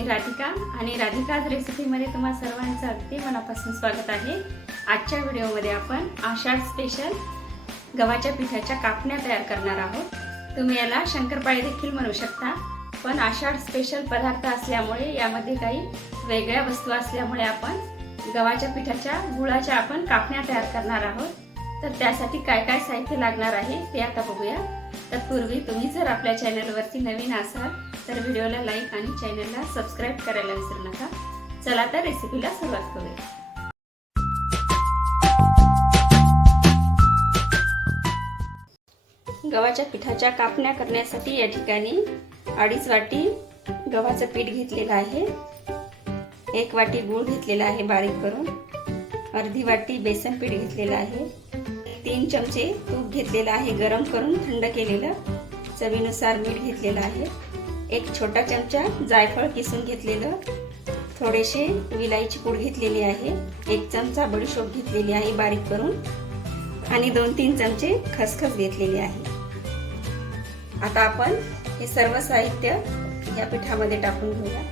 मी राधिका आणि राधिकाज रेसिपीमध्ये तुम्हा सर्वांचं अगदी मनापासून स्वागत आहे. आजच्या व्हिडिओमध्ये आपण आषाढ स्पेशल गव्हाच्या पिठाच्या कापण्या तयार करणार आहोत. तुम्ही याला शंकरपाळी देखील म्हणू शकता पण आषाढ स्पेशल पदार्थ असल्यामुळे यामध्ये काही वेगळ्या वस्तू असल्यामुळे आपण गव्हाच्या पिठाच्या गुळाच्या आपण कापण्या तयार करणार आहोत. तर त्यासाठी काय काय साहित्य लागणार आहे ते आता बघूया. तत्पूर्वी तुम्ही जर आपल्या चॅनलवरती नवीन असाल तर व्हिडिओला लाईक आणि चॅनलला सबस्क्राईब करायला विसरू नका. चला तर रेसिपीला सुरुवात करूया. गव्हाच्या पिठाच्या कापण्या करण्यासाठी या ठिकाणी अडीच वाटी गव्हाचं पीठ घेतलेलं आहे. एक वाटी गूळ घेतलेला आहे बारीक करून. अर्धी वाटी बेसन पीठ घेतलेलं आहे. तीन चमचे तूप घेतलेलं आहे गरम करून थंड केलेलं. चवीनुसार मीठ घेतलेलं आहे. एक छोटा चमचा जायफळ किसून घेतलेलं थोडेसे विलायची पूड घेतलेली आहे एक चमचा बडीशोप घेतलेली आहे बारीक करून आणि दोन तीन चमचे खसखस घेतलेली आहे. आता आपण हे सर्व साहित्य या पिठामध्ये टाकून घेऊया.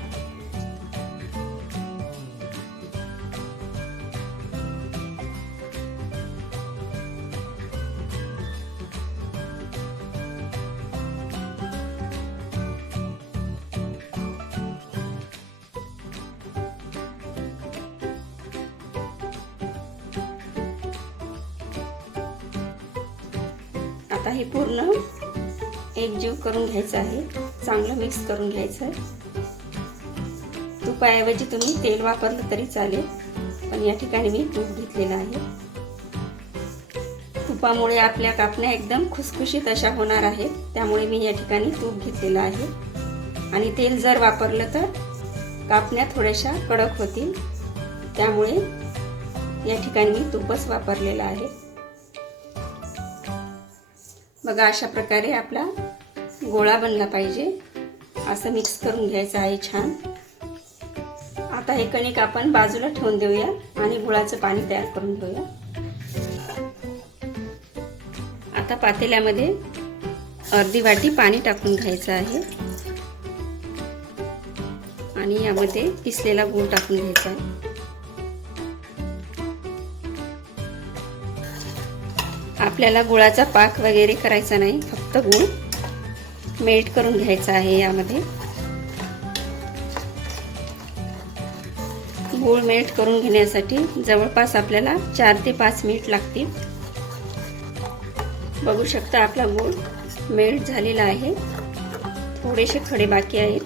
आता हे पूर्ण एकजीव करून घ्यायचं आहे. चांगलं मिक्स करून घ्यायचं आहे. तुपाऐवजी तुम्ही तेल वापरलं तरी चालेल पण या ठिकाणी मी तूप घेतलेलं आहे. तुपामुळे आपल्या कापण्या एकदम खुसखुशीत अशा होणार आहेत. त्यामुळे मी या ठिकाणी तूप घेतलेलं आहे. आणि तेल जर वापरलं तर कापण्या थोड्याशा कडक होतील. त्यामुळे या ठिकाणी मी तूपच वापरलेलं आहे. बघा अशा प्रकारे आपला गोळा बनला पाहिजे. असं मिक्स करून घ्यायचं आहे छान. आता हे कणिक आपण बाजूला ठेवून देऊया आणि गुळाचं पाणी तयार करून घेऊया. आता पातेल्यामध्ये अर्धी वाटी पाणी टाकून घ्यायचं आहे. आणि यामध्ये पिसलेला गूळ टाकून घ्यायचा आहे. आपल्याला गुळाचा पाक वगैरे करायचा नाही फक्त गुळ मेल्ट करून घ्यायचा आहे यामध्ये. गूळ मेल्ट करून घेण्यासाठी जवळपास आपल्याला चार ते पाच मिनिट लागतील. बघू शकता आपला गूळ मेल्ट झालेला आहे. थोडेसे खडे बाकी आहेत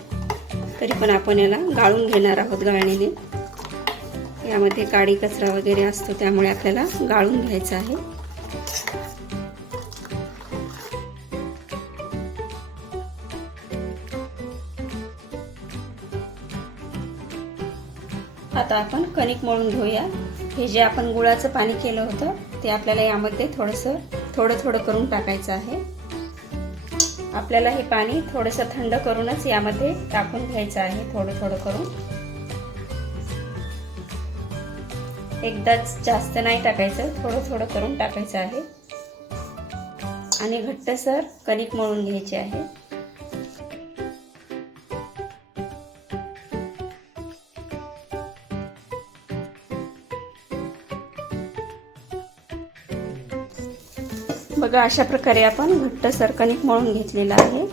तरी पण आपण याला गाळून घेणार आहोत गाळणीने. यामध्ये काळी कचरा वगैरे असतो त्यामुळे आपल्याला गाळून घ्यायचं आहे. आता आपण कणिक मळून घेऊया. हे जे आपण गुळाचं पाणी केलं होतं ते आपल्याला यामध्ये थोडंसं थोडं थोडं करून टाकायचं आहे. आपल्याला हे पाणी थोडंसं थंड करूनच यामध्ये टाकून घ्यायचं आहे थोडं थोडं करून. एकदाच जास्त नाही टाकायचं थोडं थोडं करून टाकायचं आहे. आणि घट्टसर कणिक मळून घ्यायचे आहे. बघा अशा प्रकारे आपण घट्ट सरकणीक मळून घेतलेला आहे.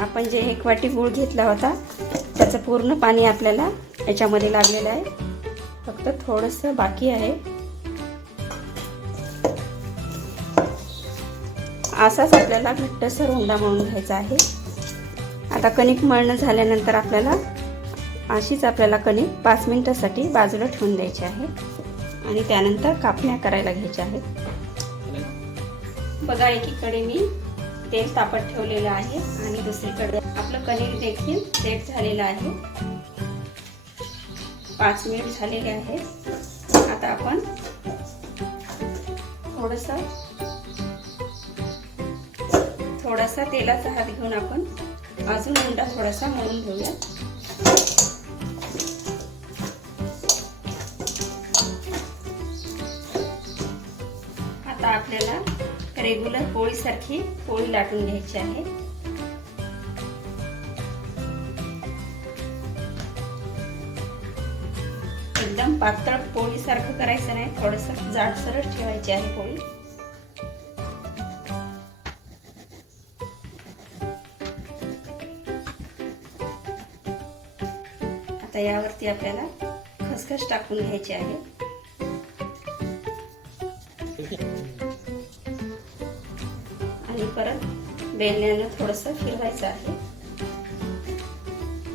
आपण जे एक वाटी गूळ घेतला होता त्याचं पूर्ण पाणी आपल्याला याच्यामध्ये लागलेलं आहे. फक्त थोडंसं बाकी आहे. असाच आपल्याला घट्टसर हुंडा मळून घ्यायचा आहे. आता कणिक मळणं झाल्यानंतर आपल्याला अशीच आपल्याला कणिक पाच मिनटासाठी बाजूला ठेवून द्यायची आहे. आणि त्यानंतर कापण्या करायला घ्यायच्या आहेत. बघा एकीकडे मी तेल तापत ठेवलेलं आहे आणि दुसरीकडे आपलं कणिक देखील सेट झालेलं आहे. पाच मिनिट झालेले आहेत आता आपण थोडस थोडासा तेलाचा हात घेऊन आपण अजून उंडा थोडासा मळून घेऊया. आता आपल्याला रेग्युलर पोळीसारखी पोळी लाटून घ्यायची आहे. एकदम पातळ पोळीसारखं करायचं नाही थोडंसं जाडसरच ठेवायची आहे पोळी. आता यावरती आपल्याला खसखस टाकून घ्यायची आहे. परत बेलण्यानं थोडंसं फिरवायचं आहे.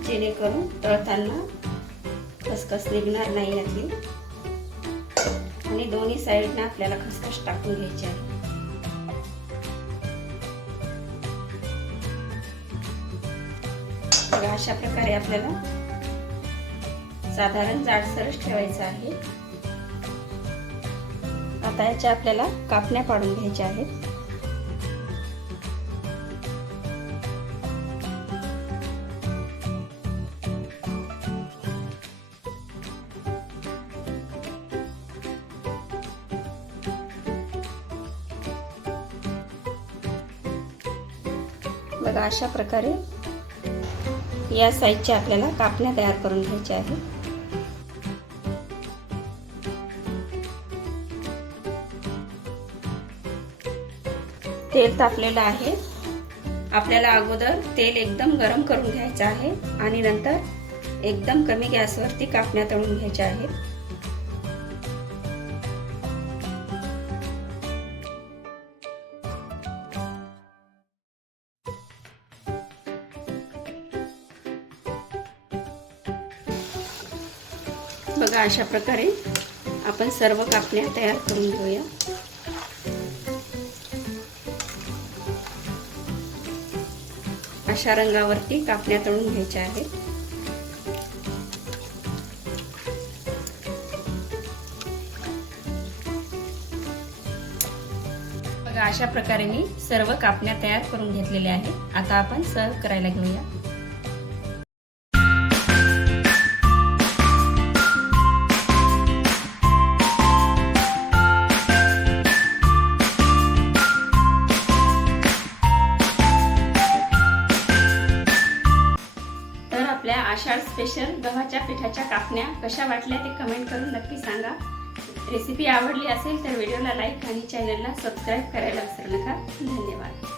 जेणेकरून तळताना खसखस निघणार नाही यातली. आणि दोन्ही साईडनं आपल्याला खसखस टाकून घ्यायची आहे. अशा प्रकारे आपल्याला साधारण जाडसरच ठेवायचं आहे. आता याच्या आपल्याला कापण्या पाडून घ्यायच्या आहेत. बघा अशा प्रकारे या साईजच्या आपल्याला कापण्या तयार करून घ्यायच्या आहेत तेल तापलेलं आहे. आपल्याला अगोदर तेल एकदम गरम करून घ्यायचं आहे आणि नंतर एकदम कमी गॅसवरती कापण्या तळून घ्यायच्या आहेत बघा अशा प्रकारे आपण सर्व कापण्या तयार करून घेऊया. अशा रंगावरती कापण्या तळून घ्यायच्या आहेत. बघा अशा प्रकारे मी सर्व कापण्या तयार करून घेतलेल्या आहेत. आता आपण सर्व करायला घेऊया. आषाढ स्पेशल गव्हाच्या पिठाच्या कापण्या. कशा वाटल्या ते कमेंट करून नक्की सांगा. रेसिपी आवडली असेल तर व्हिडिओला लाईक आणि चॅनलला सबस्क्राईब करायला विसरू नका. धन्यवाद.